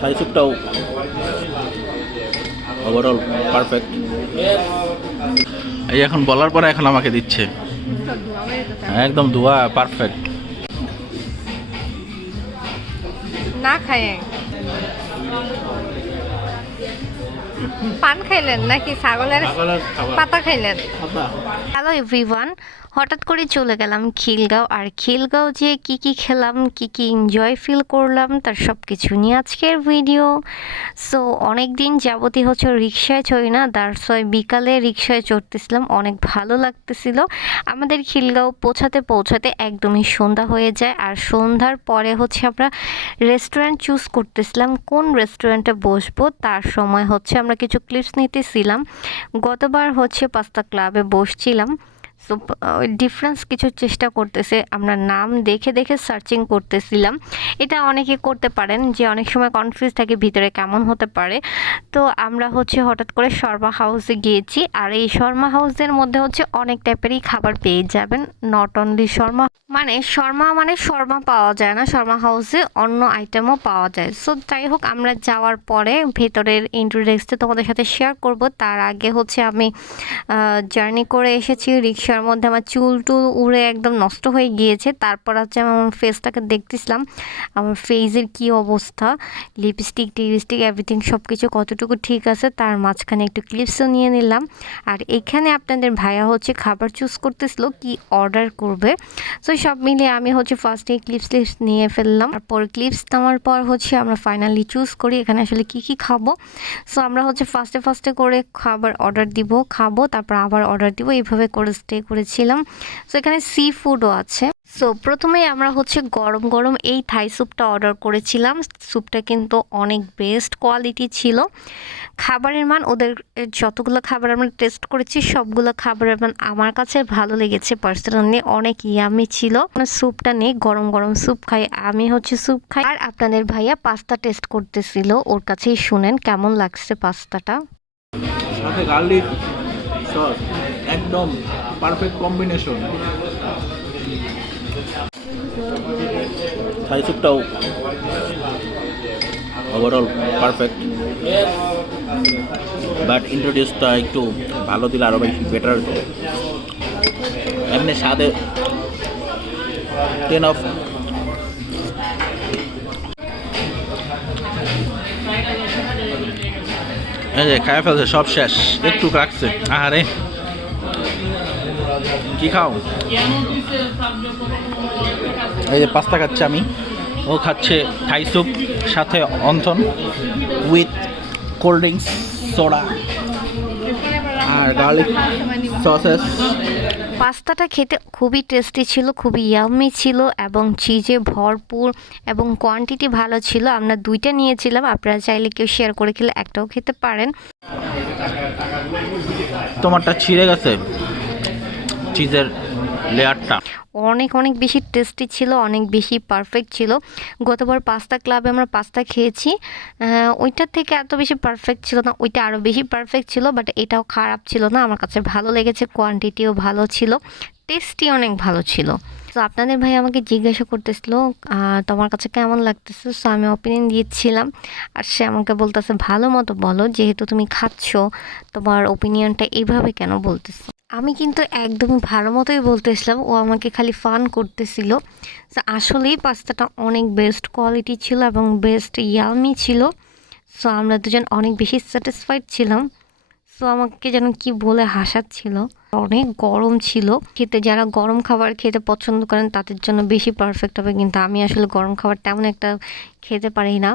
থাই স্যুপটাও overall perfect. এই এখন বলার পরে এখন আমাকে দিচ্ছে, একদম ধোয়া পারফেক্ট। না খায় পান খাইলেন নাকি ছাগলের পাতা খাইলেন? হ্যালো এভরিওয়ান, হঠাৎ করে চলে গেলাম খিলগাঁও। আর খিলগাঁও যে কি খেলাম, কি এনজয় ফিল করলাম, তার সব কিছু নিয়ে আজকের ভিডিও। সো অনেক দিন যাবতই হচ্ছে রিক্সায় চড়ি না, দ্যাটস ওয়াই বিকালে রিক্সায় চড়তেছিলাম, অনেক ভালো লাগতেছিল। আমাদের খিলগাঁও পৌঁছাতে একদমই সন্ধ্যা হয়ে যায়। আর সন্ধ্যার পরে হচ্ছে আমরা রেস্টুরেন্ট চুজ করতেছিলাম কোন রেস্টুরেন্টে বসবো। তার সময় হচ্ছে আমরা কিছু ক্লিপস নিতেছিলাম। গতবার হচ্ছে পাস্তা ক্লাবে বসছিলাম, সো ডিফারেন্স কিছু চেষ্টা করতেছে, আমরা নাম দেখে সার্চিং করতেছিলাম। এটা অনেকে করতে পারেন যে অনেক সময় কনফিউজ থাকে ভিতরে কেমন হতে পারে। তো আমরা হচ্ছে হঠাৎ করে শর্মা হাউসে গিয়েছি। আর এই শর্মা হাউসের মধ্যে হচ্ছে অনেক টাইপেরই খাবার পেয়ে যাবেন, নট অনলি শর্মা। মানে শর্মা পাওয়া যায় না, শর্মা হাউসে অন্য আইটেমও পাওয়া যায়। সো যাই হোক, আমরা যাওয়ার পরে ভেতরের ইন্ট্রোডাক্সটা তোমাদের সাথে শেয়ার করব। তার আগে হচ্ছে আমি জার্নি করে এসেছি রিক্সার মধ্যে, আমার চুল টুল উড়ে একদম নষ্ট হয়ে গিয়েছে। তারপর হচ্ছে আমি আমার ফেসটাকে দেখতেছিলাম, আমার ফেসের কি অবস্থা, লিপস্টিক টিপস্টিক এভরিথিং সব কিছু কতটুকু ঠিক আছে। তার মাঝখানে একটু ক্লিপসও নিয়ে নিলাম। আর এখানে আপনাদের ভাইয়া হচ্ছে খাবার চুজ করতেছিল কি অর্ডার করবে। সো সব মিলিয়ে আমি হচ্ছে ফার্স্টে ক্লিপস নিয়ে ফেললাম। তারপর ক্লিপস নেওয়ার পর হচ্ছে আমরা ফাইনালি চুজ করি এখানে আসলে কি খাবো। সো আমরা হচ্ছে ফার্স্টে করে খাবার অর্ডার দিব, খাবো, তারপর আবার অর্ডার দিব, এইভাবে করে স্টে করেছিলাম। সো এখানে সি ফুডও আছে। সো প্রথমেই আমরা হচ্ছে গরম এই থাই স্যুপটা অর্ডার করেছিলাম। স্যুপটা কিন্তু অনেক বেস্ট কোয়ালিটি ছিল। খাবারের মান, ওদের যতগুলো খাবার আমরা টেস্ট করেছি সবগুলো খাবারের মান আমার কাছে ভালো লেগেছে পার্সোনালি, অনেক ইয়ামি ছিল। স্যুপটা নেই, গরম স্যুপ খাই, আমি হচ্ছে স্যুপ খাই। আর আপনাদের ভাইয়া পাস্তা টেস্ট করতেছিল, ওর কাছেই শুনেন কেমন লাগছে পাস্তাটা। সাথে গার্লিক সস একদম পারফেক্ট কম্বিনেশন। থাই স্যুপটাও ওভারঅল পারফেক্ট, বাট ইন্ট্রোডিউসটা একটু ভালো দিলে আরও বেশি বেটার হতো। এমনি স্বাদে 10 অফ। এই যে খায়া ফেলছে, সব শেষ, একটু রাখছে। আহারে কি খাও? এই যে পাস্তা খাচ্ছে আমি, ও খাচ্ছে থাই স্যুপ, সাথে wonton with cold drinks, soda আর গার্লিক সসেস। পাস্তাটা খেতে খুবই টেস্টি ছিল, খুবই ইয়াম্মি ছিল এবং চিজে ভরপুর এবং কোয়ান্টিটি ভালো ছিল। আমরা দুইটা নিয়েছিলাম, আপনারা চাইলে কেউ শেয়ার করে খেলে একটাও খেতে পারেন। তোমারটা ছিঁড়ে গেছে চিজের লেয়ারটা। অনেক বেশি টেস্টি ছিল, অনেক বেশি পারফেক্ট ছিল। গতবার পাস্তা ক্লাবে আমরা পাস্তা খেয়েছি, ওইটার থেকে এত বেশি পারফেক্ট ছিল না, ওইটা আরও বেশি পারফেক্ট ছিল। বাট এটাও খারাপ ছিল না, আমার কাছে ভালো লেগেছে, কোয়ান্টিটিও ভালো ছিল, টেস্টি অনেক ভালো ছিল। তো আপনাদের ভাই আমাকে জিজ্ঞাসা করতেছিল তোমার কাছে কেমন লাগতেছে। সো আমি অপিনিয়ন দিয়েছিলাম, আর সে আমাকে বলতেছে ভালো মতো বলো, যেহেতু তুমি খাচ্ছ তোমার ওপিনিয়নটা এইভাবে কেন বলতেছো। আমি কিন্তু একদমই ভালো মতোই বলতেছিলাম, ও আমাকে খালি ফান করতেছিল। সো আসলেই পাস্তাটা অনেক বেস্ট কোয়ালিটি ছিল এবং বেস্ট ইয়ামি ছিল। সো আমরা দুজন অনেক বেশি স্যাটিসফাইড ছিলাম। সো আমাকে যেন কি বলে হাসাচ্ছিল, অনেক গরম ছিল খেতে। যারা গরম খাবার খেতে পছন্দ করেন তাদের জন্য বেশি পারফেক্ট হবে, কিন্তু আমি আসলে গরম খাবার তেমন একটা খেতে পারি না।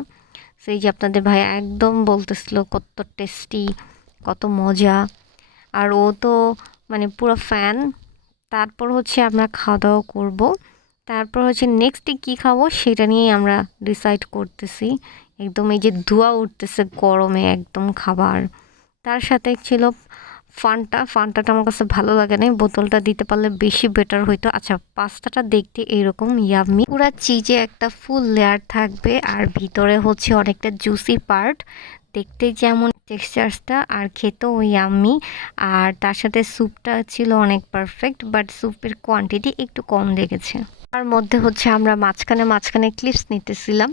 সেই যে আপনাদের ভাই একদম বলতেছিল কত টেস্টি, কত মজা, আর ও তো মানে পুরো ফ্যান। তারপর হচ্ছে আমরা খাওয়া দাওয়া করবো, তারপর হচ্ছে নেক্সটে কী খাবো সেটা নিয়েই আমরা ডিসাইড করতেছি। একদম এই যে ধোঁয়া উঠতেছে গরমে একদম খাবার। তার সাথে ছিল ফান্টাটা আমার কাছে ভালো লাগে না, বোতলটা দিতে পারলে বেশি বেটার হইতো। আচ্ছা, পাস্তাটা দেখতে এইরকম ইয়াম্মি, পুরা চিজে একটা ফুল লেয়ার থাকবে আর ভিতরে হচ্ছে অনেকটা জুসি পার্ট, দেখতে যেমন টেক্সচারটা আর খেতেও ইয়াম্মি। আর তার সাথে স্যুপটা ছিল অনেক পারফেক্ট, বাট স্যুপের কোয়ান্টিটি একটু কম লেগেছে। তার মধ্যে হচ্ছে আমরা মাঝখানে মাঝখানে ক্লিপস নিতেছিলাম,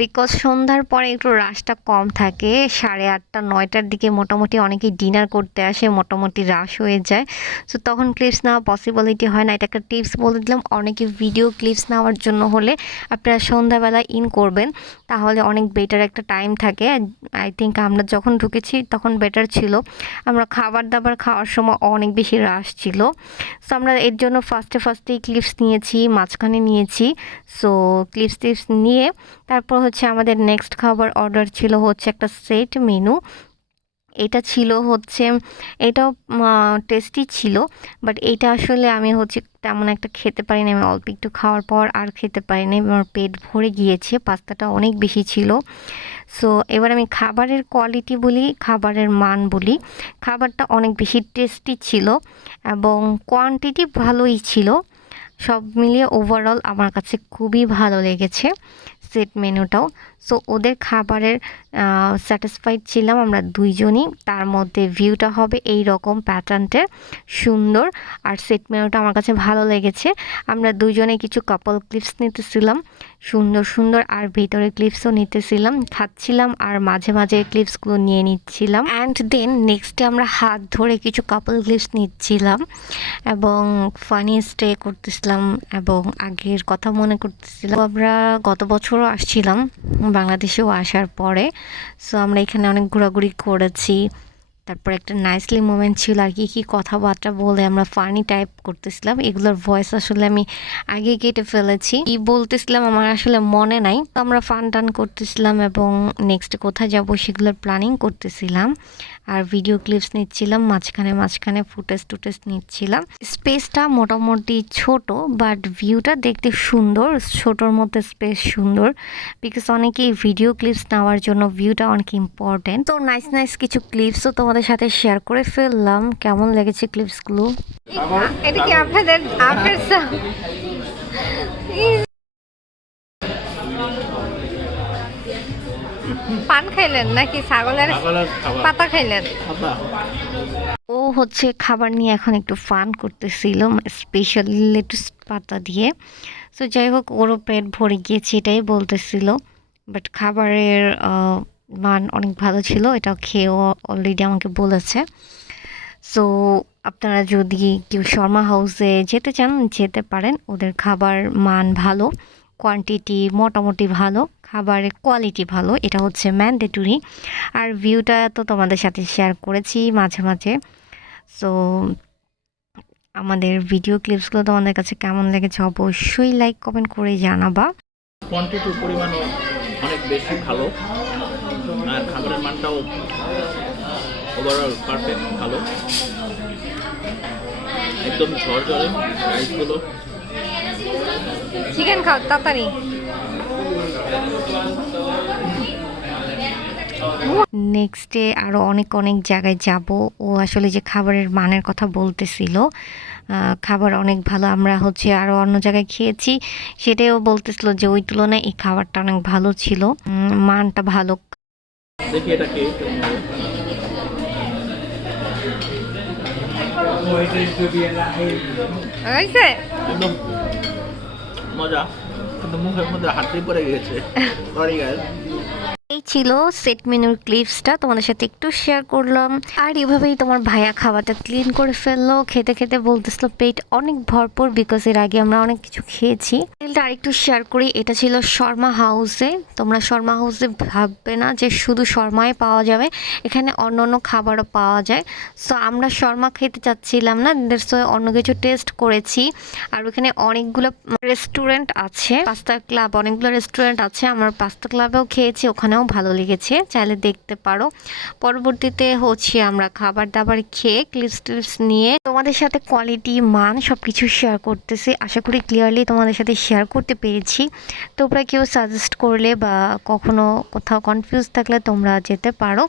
বিকজ সন্ধ্যার পরে একটু রাশটা কম থাকে। 8:30 9টার দিকে মোটামুটি অনেকেই ডিনার করতে আসে, মোটামুটি রাশ হয়ে যায়। সো তখন ক্লিপস নেওয়া পসিবিলিটি হয় না। এটা একটা টিপস বলে দিলাম, অনেকে ভিডিও ক্লিপস নেওয়ার জন্য হলে আপনারা সন্ধ্যাবেলা ইন করবেন, তাহলে অনেক বেটার একটা টাইম থাকে। আই থিঙ্ক আমরা যখন ঢুকেছি তখন বেটার ছিল। আমরা খাবার দাবার খাওয়ার সময় অনেক বেশি রাশ ছিল। সো আমরা এর জন্য ফার্স্টেই ক্লিপস নিয়েছি, মাঝখানে নিয়েছি। সো ক্লিপস নিয়ে তারপর হচ্ছে আমাদের নেক্সট খাবার অর্ডার ছিল হচ্ছে একটা সেট মেনু। এটা ছিল হচ্ছে, এটাও টেস্টি ছিল, বাট এটা আসলে আমি হচ্ছে তেমন একটা খেতে পারিনি। আমি অল্প একটু খাওয়ার পর আর খেতে পারিনি, আমার পেট ভরে গিয়েছে, পাস্তাটা অনেক বেশি ছিল। সো এবার আমি খাবারের কোয়ালিটি বলি, খাবারের মান বলি। খাবারটা অনেক বেশি টেস্টি ছিল এবং কোয়ান্টিটি ভালোই ছিল। সব মিলিয়ে ওভারঅল আমার কাছে খুবই ভালো লেগেছে সেট মেনুটাও। সো ওদের খাবারের স্যাটিসফাইড ছিলাম আমরা দুইজনই। তার মধ্যে ভিউটা হবে এই রকম প্যাটার্নটের, সুন্দর। আর সেট মেনুটা আমার কাছে ভালো লেগেছে। আমরা দুইজনে কিছু কাপল ক্লিপস নিতেছিলাম, সুন্দর সুন্দর, আর ভিতরে ক্লিপসও নিতেছিলাম, খাচ্ছিলাম আর মাঝে মাঝে ক্লিপসগুলো নিয়ে নিচ্ছিলাম। অ্যান্ড দেন নেক্সটে আমরা হাত ধরে কিছু কাপল ক্লিপস নিচ্ছিলাম এবং ফানি স্টে করতেছিলাম এবং আগের কথা মনে করতেছিলাম। আমরা গত বছরও আসছিলাম বাংলাদেশেও আসার পরে। সো আমরা এখানে অনেক ঘোরাঘুরি করেছি। তারপর একটা নাইসলি মোমেন্ট ছিল, আর কি কথাবার্তা বলে আমরা ফানি টাইপ করতেছিলাম। এগুলোর ভয়েস আসলে আমি আগে কেটে ফেলেছি, কি বলতেছিলাম আমার আসলে মনে নাই। তো আমরা ফান টান করতেছিলাম এবং নেক্সট কোথায় যাব সেগুলোর প্ল্যানিং করতেছিলাম। আর ভিডিও ক্লিপস নিচ্ছিলাম, মাঝখানে মাঝখানে ফুটেজ নিচ্ছিলাম। স্পেসটা মোটামুটি ছোট, বাট ভিউটা দেখতে সুন্দর। ছোটোর মধ্যে স্পেস সুন্দর, বিকজ অনেকেই ভিডিও ক্লিপস নেওয়ার জন্য ভিউটা অনেক ইম্পর্টেন্ট। তো নাইস কিছু ক্লিপসও তোমাদের সাথে শেয়ার করে ফেললাম। কেমন লেগেছে ক্লিপসগুলো? এটা কি আপনাদের পান খাইলেন নাকি ছাগলের পাতা খাইলেন? ও হচ্ছে খাবার নিয়ে এখন একটু ফান করতেছিল, স্পেশালি লেটুস পাতা দিয়ে। সো যাই হোক, ওরও পেট ভরে গিয়েছে এটাই বলতেছিল। বাট খাবারের মান অনেক ভালো ছিল, এটাও খেয়েও অলরেডি আমাকে বলেছে। সো আপনারা যদি কেউ শর্মা হাউসে যেতে চান যেতে পারেন, ওদের খাবার মান ভালো, কোয়ান্টিটি মোটামুটি ভালো, খাবারের কোয়ালিটি ভালো, এটা হচ্ছে ম্যান্ডেটরি। আর ভিউটা তো তোমাদের সাথে শেয়ার করেছি মাঝে মাঝে। সো আমাদের ভিডিও ক্লিপসগুলো তোমাদের কাছে কেমন লেগেছে অবশ্যই লাইক কমেন্ট করে জানাবা। কোয়ান্টিটির পরিমাণও অনেক বেশি ভালো, আর খাবারের মানটাও ওভারঅল পারফেক্ট ভালো, একদম ঝরঝরে রাইসগুলো। চিকেন খাও তাড়াতাড়ি। নেক্সটে আরও অনেক জায়গায় যাব। ও আসলে যে খাবারের মানের কথা বলতেছিল, খাবার অনেক ভালো। আমরা হচ্ছে আরও অন্য জায়গায় খেয়েছি, সেটাও বলতেছিল যে ওই তুলনায় এই খাবারটা অনেক ভালো ছিল, মানটা ভালো। দেখি এটা কি একদম মজা, কিন্তু মুখের মধ্যে হাতড়ি পড়ে গেছে। Sorry guys. এই ছিল সেট মেনুর ক্লিপসটা, তোমাদের সাথে একটু শেয়ার করলাম। আর এভাবেই তোমার ভাইয়া খাবারটা ক্লিন করে ফেললো, খেতে খেতে বলতেছিল পেট অনেক ভরপুর, বিকজ এর আগে আমরা অনেক কিছু খেয়েছি। এটা আরেকটু শেয়ার করি, এটা ছিল শর্মা হাউসে। তোমরা শর্মা হাউসে ভাববে না যে শুধু শর্মাই পাওয়া যাবে, এখানে অন্য খাবারও পাওয়া যায়। সো আমরা শর্মা খেতে চাচ্ছিলাম না, সো অন্য কিছু টেস্ট করেছি। আর ওখানে অনেকগুলো রেস্টুরেন্ট আছে, পাস্তা ক্লাব, অনেকগুলো রেস্টুরেন্ট আছে। আমার পাস্তা ক্লাবেও খেয়েছি, ওখানেও ভালো লেগেছে, চাইলে দেখতে পারো। পরবর্তীতে হচ্ছে আমরা খাবার দাবার খেয়ে ক্লিপস নিয়ে তোমাদের সাথে কোয়ালিটি মান সবকিছু শেয়ার করতেছি। আশা করি ক্লিয়ারলি তোমাদের সাথে শেয়ার করতে পেরেছি। তোমরা কেউ সাজেস্ট করলে বা কখনো কোথাও কনফিউজ থাকলে তোমরা যেতে পারো।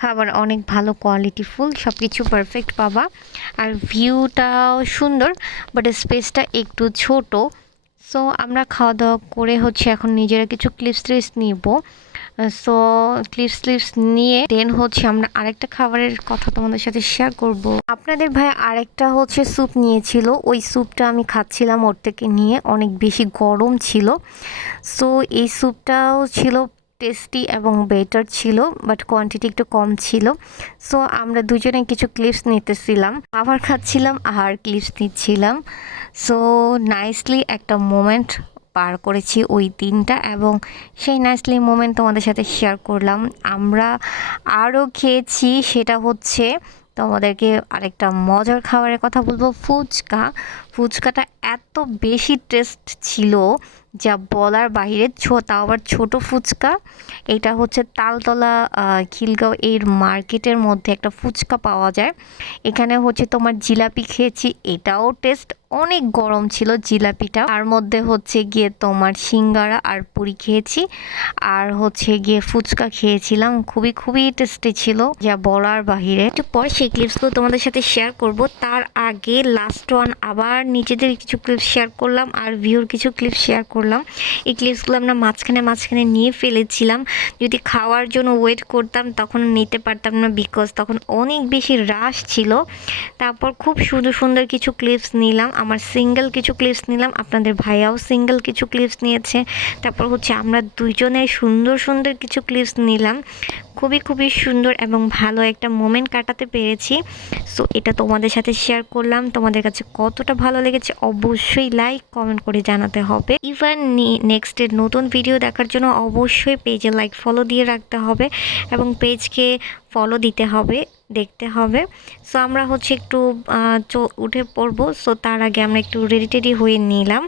খাবার অনেক ভালো, কোয়ালিটি ফুল, সব কিছু পারফেক্ট পাবা। আর ভিউটাও সুন্দর, বাট স্পেসটা একটু ছোট। সো আমরা খাওয়া দাওয়া করে হচ্ছে এখন নিজেরা কিছু ক্লিপস নিব। সো ক্লিপস নিয়ে দেন হচ্ছে আমরা আরেকটা খাবারের কথা তোমাদের সাথে শেয়ার করব। আপনাদের ভাই আরেকটা হচ্ছে স্যুপ নিয়েছিল, ওই স্যুপটা আমি খাচ্ছিলাম ওর থেকে নিয়ে, অনেক বেশি গরম ছিল। সো এই স্যুপটাও ছিল টেস্টি এবং বেটার ছিল, বাট কোয়ান্টিটি একটু কম ছিল। সো আমরা দুজনে কিছু ক্লিপস নিতেছিলাম, খাবার খাচ্ছিলাম আর ক্লিপস নিচ্ছিলাম। সো নাইসলি একটা মোমেন্ট পার করেছি ওই দিনটা, এবং সেই নাইসলি মোমেন্ট তোমাদের সাথে শেয়ার করলাম। আমরা আরও খেয়েছি, সেটা হচ্ছে তোমাদেরকে আরেকটা মজার খাবারের কথা বলবো, ফুচকা। ফুচকাটা এত বেশি টেস্ট ছিল যা বলার বাইরে, তাও আবার ছোটো ফুচকা। এটা হচ্ছে তালতলা খিলগাঁও এর মার্কেটের মধ্যে একটা ফুচকা পাওয়া যায়। এখানে হচ্ছে তোমার জিলাপি খেয়েছি, এটাও টেস্ট অনেক গরম ছিল জিলাপিটা। তার মধ্যে হচ্ছে গিয়ে তোমার সিঙ্গারা আর পুরি খেয়েছি, আর হচ্ছে গিয়ে ফুচকা খেয়েছিলাম, খুবই খুবই টেস্টি ছিল যা বলার বাহিরে। একটু পর সেই ক্লিপসগুলো তোমাদের সাথে শেয়ার করব, তার আগে লাস্ট ওয়ান আবার নিজেদের কিছু ক্লিপস শেয়ার করলাম আর ভিউর কিছু ক্লিপস শেয়ার করলাম। এই ক্লিপসগুলো আমরা মাঝখানে নিয়ে ফেলেছিলাম, যদি খাওয়ার জন্য ওয়েট করতাম তখন নিতে পারতাম না, বিকজ তখন অনেক বেশি রাশ ছিল। তারপর খুব সুন্দর সুন্দর কিছু ক্লিপস নিলাম, আমার সিঙ্গেল কিছু ক্লিপস নিলাম, আপনাদের ভাইয়াও সিঙ্গেল কিছু ক্লিপস নিয়েছে। তারপর হচ্ছে আমরা দুইজনে সুন্দর সুন্দর কিছু ক্লিপস নিলাম, খুবই খুবই সুন্দর এবং ভালো একটা মোমেন্ট কাটাতে পেরেছি। সো এটা তোমাদের সাথে শেয়ার করলাম, তোমাদের কাছে কতটা ভালো লেগেছে অবশ্যই লাইক কমেন্ট করে জানাতে হবে। ইভেন নেক্সটের নতুন ভিডিও দেখার জন্য অবশ্যই পেজে লাইক ফলো দিয়ে রাখতে হবে এবং পেজকে ফলো দিতে হবে, দেখতে হবে। সো আমরা হচ্ছে একটু উঠে পড়বো, সো তার আগে আমরা একটু রেডি হয়ে নিলাম।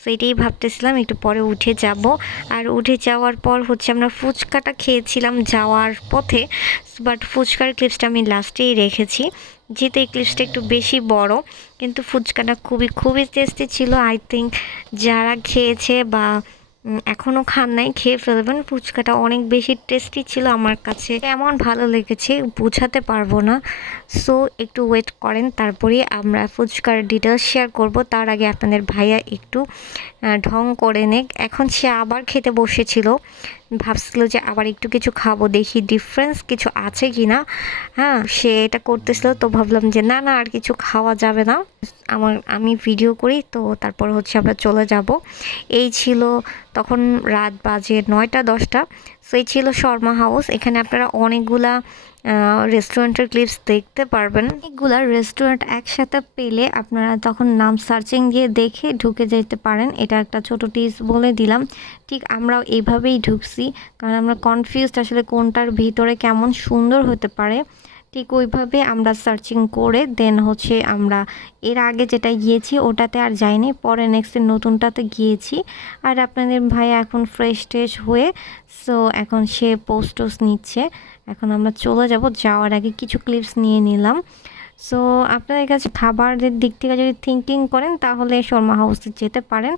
সো এটাই ভাবতেছিলাম একটু পরে উঠে যাব, আর উঠে যাওয়ার পর হচ্ছে আমরা ফুচকাটা খেয়েছিলাম যাওয়ার পথে, বাট ফুচকার ক্লিপসটা আমি লাস্টেই রেখেছি, যেহেতু এই ক্লিপসটা একটু বেশি বড়, কিন্তু ফুচকাটা খুবই খুবই টেস্টি ছিল। আই থিঙ্ক যারা খেয়েছে বা এখনও খান নাই খেয়ে ফেলবেন, ফুচকাটা অনেক বেশি টেস্টি ছিল, আমার কাছে এমন ভালো লেগেছে বোঝাতে পারবো না। সো একটু ওয়েট করেন, তারপরে আমরা ফুচকার ডিটেলস শেয়ার করব। তার আগে আপনাদের ভাইয়া একটু ঢং করে নেক, এখন সে আবার খেতে বসেছিল, ভাবছিল যে আবার একটু কিছু খাবো, দেখি ডিফারেন্স কিছু আছে কি না। হ্যাঁ, সে এটা করতেছিল, তো ভাবলাম যে না না আর কিছু খাওয়া যাবে না, আমি ভিডিও করি, তো তারপর হচ্ছে আমরা চলে যাব। এই ছিল তখন রাত বাজে 9টা-10টা। সো এই ছিল শর্মা হাউস, এখানে আপনারা অনেকগুলা রেস্টুরেন্টের ক্লিপস দেখতে পারবেন। অনেকগুলা রেস্টুরেন্ট একসাথে পেলে আপনারা তখন নাম সার্চিং দিয়ে দেখে ঢুকে যেতে পারেন, এটা একটা ছোট টিপস বলে দিলাম। ঠিক আমরাও এইভাবেই ঢুকছি, কারণ আমরা কনফিউজড আসলে কোনটার ভিতরে কেমন সুন্দর হতে পারে। ঠিক ওইভাবে আমরা সার্চিং করে দেন হচ্ছে আমরা এর আগে যেটা গিয়েছি ওটাতে আর যাইনি, পরে নেক্সট নতুনটাতে গিয়েছি। আর আপনাদের ভাই এখন ফ্রেশ ট্রেশ হয়ে, সো এখন সে পোস্টোস নিচ্ছে, এখন আমরা চলে যাব। যাওয়ার আগে কিছু ক্লিপস নিয়ে নিলাম। সো আপনাদের কাছে খাবারের দিক থেকে যদি থিঙ্কিং করেন তাহলে শর্মা হাউসে যেতে পারেন,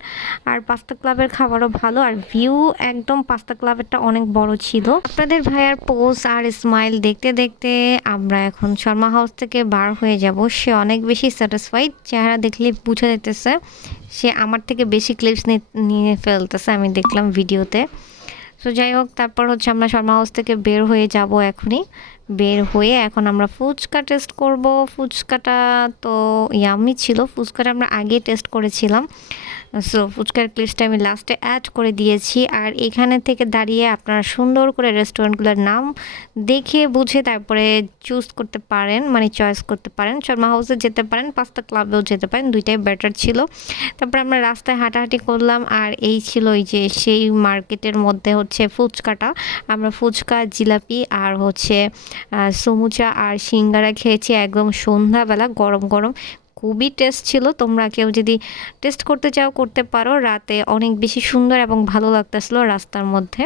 আর পাস্তা ক্লাবের খাবারও ভালো, আর ভিউ একদম পাস্তা ক্লাবেরটা অনেক বড় ছিল। আপনাদের ভাইয়ার পোজ আর স্মাইল দেখতে দেখতে আমরা এখন শর্মা হাউস থেকে বার হয়ে যাব। সে অনেক বেশি স্যাটিসফাইড, চেহারা দেখলে বোঝা যেতেছে সে আমার থেকে বেশি ক্লিপস নিয়ে ফেলতেছে, আমি দেখলাম ভিডিওতে। সো যাই হোক, তারপর হচ্ছে আমরা শর্মা হাউস থেকে বের হয়ে যাব, এখনই বের হয়ে এখন আমরা ফুচকা টেস্ট করব। ফুচকাটা তো ইয়াম্মি ছিল, ফুচকাটা আমরা আগে টেস্ট করেছিলাম। সো ফুচকার ক্লিপসটা আমি লাস্টে অ্যাড করে দিয়েছি, আর এখানে থেকে দাঁড়িয়ে আপনারা সুন্দর করে রেস্টুরেন্টগুলোর নাম দেখে বুঝে তারপরে চুজ করতে পারেন, মানে চয়েস করতে পারেন। শর্মা হাউসে যেতে পারেন, পাস্তা ক্লাবেও যেতে পারেন, দুইটাই বেটার ছিল। তারপর আমরা রাস্তায় হাঁটাহাঁটি করলাম, আর এই ছিল ওই যে সেই মার্কেটের মধ্যে হচ্ছে ফুচকাটা। আমরা ফুচকা, জিলাপি আর হচ্ছে সমুচা আর সিঙ্গারা খেয়েছি একদম সন্ধ্যাবেলা, গরম গরম, খুবই টেস্ট ছিল। তোমরা কেউ যদি টেস্ট করতে চাও করতে পারো, রাতে অনেক বেশি সুন্দর এবং ভালো লাগতেছিলো রাস্তার মধ্যে।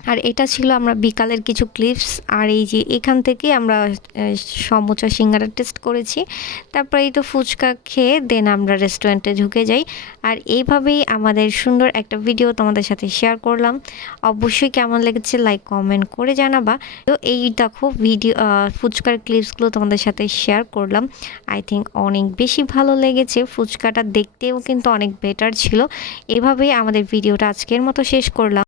আর এটা ছিল আমরা বিকালের কিছু ক্লিপস, আর এই যে এখান থেকে আমরা সমুচা সিঙ্গারা টেস্ট করেছি। তারপরে এই তো ফুচকা খেয়ে দেন আমরা রেস্টুরেন্টে ঢুকে যাই, আর এইভাবেই আমাদের সুন্দর একটা ভিডিও তোমাদের সাথে শেয়ার করলাম। অবশ্যই কেমন লেগেছে লাইক কমেন্ট করে জানাবা। তো এই দেখো ভিডিও ফুচকার ক্লিপসগুলো তোমাদের সাথে শেয়ার করলাম, আই থিঙ্ক অনেক বেশি ভালো লেগেছে, ফুচকাটা দেখতেও কিন্তু অনেক বেটার ছিল। এভাবেই আমাদের ভিডিওটা আজকের মতো শেষ করলাম।